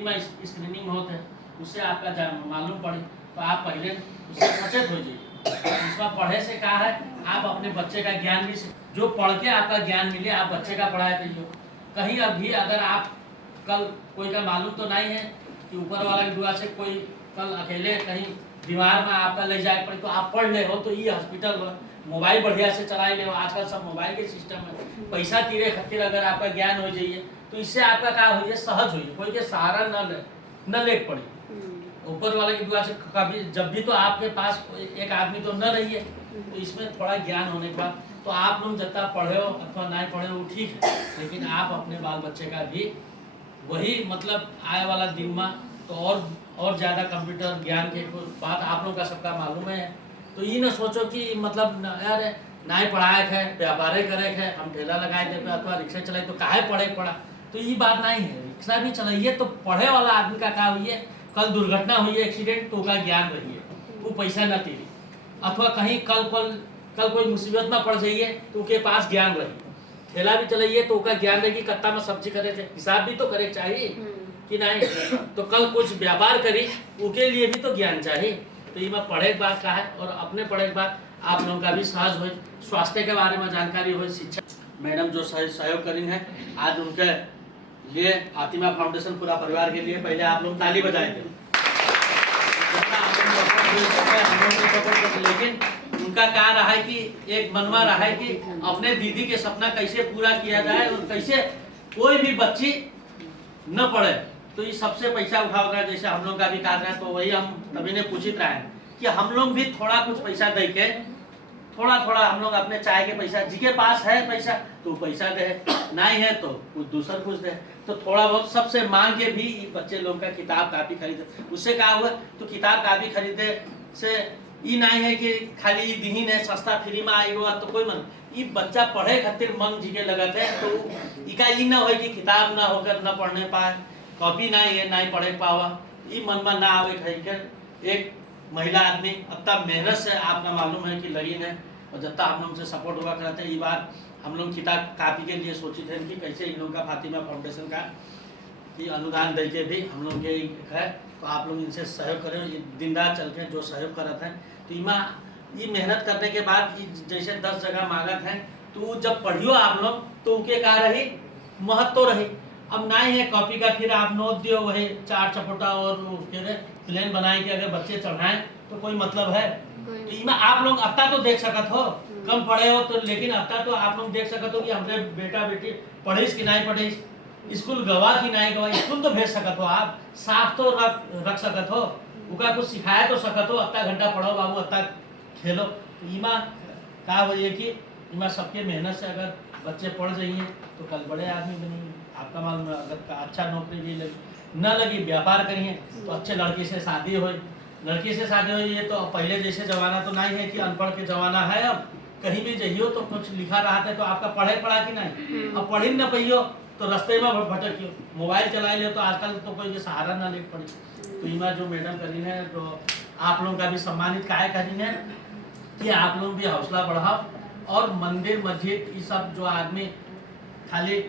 Free में screening होते हैं, उससे आपका मालूम पड़े तो आप पहले उससे सचेत हो जाइए। इसमें पढ़े से कहा है आप अपने बच्चे का ज्ञान भी जो पढ़ के आपका ज्ञान मिले आप बच्चे का पढ़ाई करिए। कहीं अभी अगर आप कल कोई का मालूम तो नहीं है कि ऊपर वाला की दुआ से कोई कल अकेले कहीं बीमार में आपका ले जाए पड़े तो आप पढ़ ले हो तो ये हॉस्पिटल मोबाइल बढ़िया से चला ले हो। आजकल सब मोबाइल के सिस्टम में पैसा तीरे खातिर अगर आपका ज्ञान हो जाइए तो इससे आपका क्या हो सहज होइए, कोई के सहारा न ले पड़े। ऊपर वाले की दुआ से कभी जब भी तो आपके पास एक आदमी तो न रही है, तो इसमें थोड़ा ज्ञान होने के बाद तो आप लोग जितना पढ़े हो अथवा नहीं पढ़े हो ठीक है, लेकिन आप अपने बाल बच्चे का भी वही मतलब आए वाला दिन में तो और ज़्यादा कंप्यूटर ज्ञान के बात आप लोग का सबका मालूम है। तो ये ना सोचो कि मतलब यार नहीं पढ़ाए है व्यापार करे है हम ठेला लगाए थे अथवा रिक्शा चलाए तो काहे पढ़े पड़ा, तो ये बात नहीं है। रिक्शा भी चलाइए तो पढ़े वाला आदमी का क्या हुई है, कल दुर्घटना हुई है एक्सीडेंट तो का ज्ञान रही है, वो पैसा न तीरी अथवा कहीं कल कोई मुसीबत में पड़ जाइए तो उसके पास ज्ञान रही। ठेला भी चलाइए तो उसका ज्ञान रही कि कत्ता में सब्जी करे थे, हिसाब भी तो करे चाहिए कि नहीं, तो कल कुछ व्यापार करी उसके लिए भी तो ज्ञान चाहिए। तो ये मैं पढ़े के बाद का है और अपने पढ़े के बाद आप लोगों का भी सहज हो, स्वास्थ्य के बारे में जानकारी हो। शिक्षा मैडम जो सहयोग करी है आज उनके लिए फातिमा फाउंडेशन पूरा परिवार के लिए पहले आप लोग ताली बजाए थे। लेकिन उनका क्या रहा है कि एक मनवा रहा है कि अपने दीदी के सपना कैसे पूरा किया जाए और कैसे कोई भी बच्ची न पढ़े, तो ये सबसे पैसा उठाओगे जैसे हम लोग का भी कार्य है। तो वही हम तभी ने पूछित रहे हैं कि हम लोग भी थोड़ा कुछ पैसा दे के थोड़ा हम लोग अपने चाय के पैसा जिसके पास है पैसा तो पैसा दे, नहीं है तो कुछ दूसरा कुछ दे, तो थोड़ा बहुत सबसे मांग के भी बच्चे लोग का किताब कापी खरीदे। उससे क्या हुआ तो किताब कापी खरीदे से ये नहीं है कि खाली दीन है सस्ता फ्री में आई हुआ तो कोई मन ये बच्चा पढ़े खातिर मन जी के लगत है, तो इका ये ना हो कि किताब ना होकर न पढ़ने पाए, कॉपी नहीं है नहीं पढ़े पावा, ये मन में ना आवे खरीद एक महिला आदमी इतना मेहनत से आपका मालूम है कि लगीन है और जब तक हम लोग से सपोर्ट हुआ करते हैं। ये बात हम लोग किताब कापी के लिए सोचे थे कि कैसे इन लोगों का फातिमा फाउंडेशन का कि अनुदान दे के भी हम लोग के है, तो आप लोग इनसे सहयोग करें। ये दिन रात चल के जो सहयोग करते हैं तो ये मेहनत करने के बाद जैसे 10 जगह मांगत हैं तो जब पढ़ियो आप लोग तो उनके का रही महत्व रही। अब नहीं है कॉपी का फिर आप नोट दियो वही 4 चपोटा और प्लेन बनाए के अगर बच्चे चढ़ाएं तो कोई मतलब है। तो इमा आप लोग अब तो देख सकत हो कम पढ़े हो तो, लेकिन अब तो आप लोग देख सकत हो कि हमारे बेटा बेटी पढ़ीस कि नहीं पढ़ीस, स्कूल गवा कि नहीं गवा, स्कूल तो भेज सकत हो, आप साफ तो रख सकत हो, उनका कुछ सिखाया तो सकत हो, अत्ता घंटा पढ़ो बाबू अत्ता खेलो। तो इमा का हो कि इमा सबके मेहनत से अगर बच्चे पढ़ जाइए तो कल बड़े आदमी बनेंगे। आपका मालूम है अगर अच्छा नौकरी भी लगी न लगी व्यापार करिए तो अच्छे लड़की से शादी हो, लड़की से शादी हुई है तो पहले जैसे जमाना तो नहीं है कि अनपढ़ के जमाना है। अब कहीं भी जाइयो तो कुछ लिखा रहा था तो आपका पढ़ा कि नहीं, अब पढ़ी न पाइयो तो रास्ते में भटकियो, मोबाइल चला लियो तो आजकल तो कोई सहारा ना ले पड़ी। तो इमा जो मैडम करी है तो आप लोगों का भी सम्मानित काय करी है कि आप लोग भी हौसला बढ़ाओ और मंदिर मस्जिद ये सब जो आदमी खाली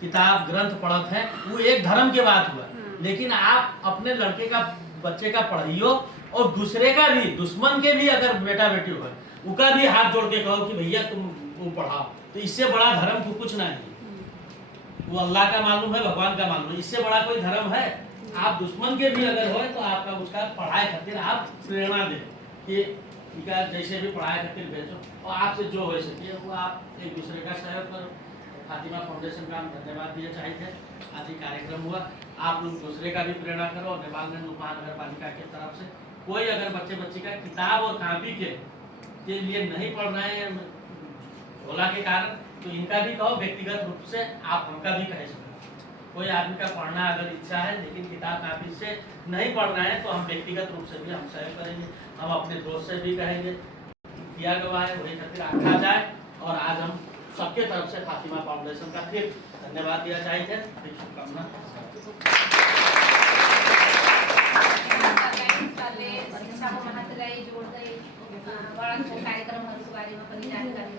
किताब ग्रंथ पढ़त है वो एक धर्म के बात हुआ, लेकिन आप अपने लड़के का बच्चे का पढ़ियो और दूसरे का भी दुश्मन के भी अगर बेटा बेटी हुआ उनका भी हाथ जोड़ के कहो कि भैया तुम वो पढ़ाओ, तो इससे बड़ा धर्म को कुछ नहीं है। वो अल्लाह का मालूम है भगवान का मालूम है, इससे बड़ा कोई धर्म है। आप दुश्मन के भी अगर हो तो आपका उसका पढ़ाई खातिर आप प्रेरणा दे कि जैसे भी पढ़ाई खातिर भेजो और आपसे जो हो सके वो आप एक दूसरे का सहयोग करो। फातिमा फाउंडेशन का हम धन्यवाद दिए चाहिए थे, आज ये कार्यक्रम हुआ, आप लोग दूसरे का भी प्रेरणा करो। और नेपालगंज उपमहानगर पालिका के तरफ से कोई अगर बच्चे बच्ची का किताब और कापी के लिए नहीं पढ़ रहे हैं होला के कारण तो इनका भी कहो व्यक्तिगत रूप से आप हमका भी कह सकते। कोई आदमी का पढ़ना अगर इच्छा है लेकिन किताब कापी से नहीं पढ़ रहे हैं तो हम व्यक्तिगत रूप से भी हम सहयोग करेंगे, हम अपने दोस्त से भी कहेंगे किया गया है वही खातिर आखा जाए। और आज हम सबके तरफ से फातिमा फाउंडेशन का फिर धन्यवाद दिया चाहिए, फिर शुभकामना। शिक्षा को महत्व जोड़ गए बड़ा कार्यक्रम बारे में जानकारी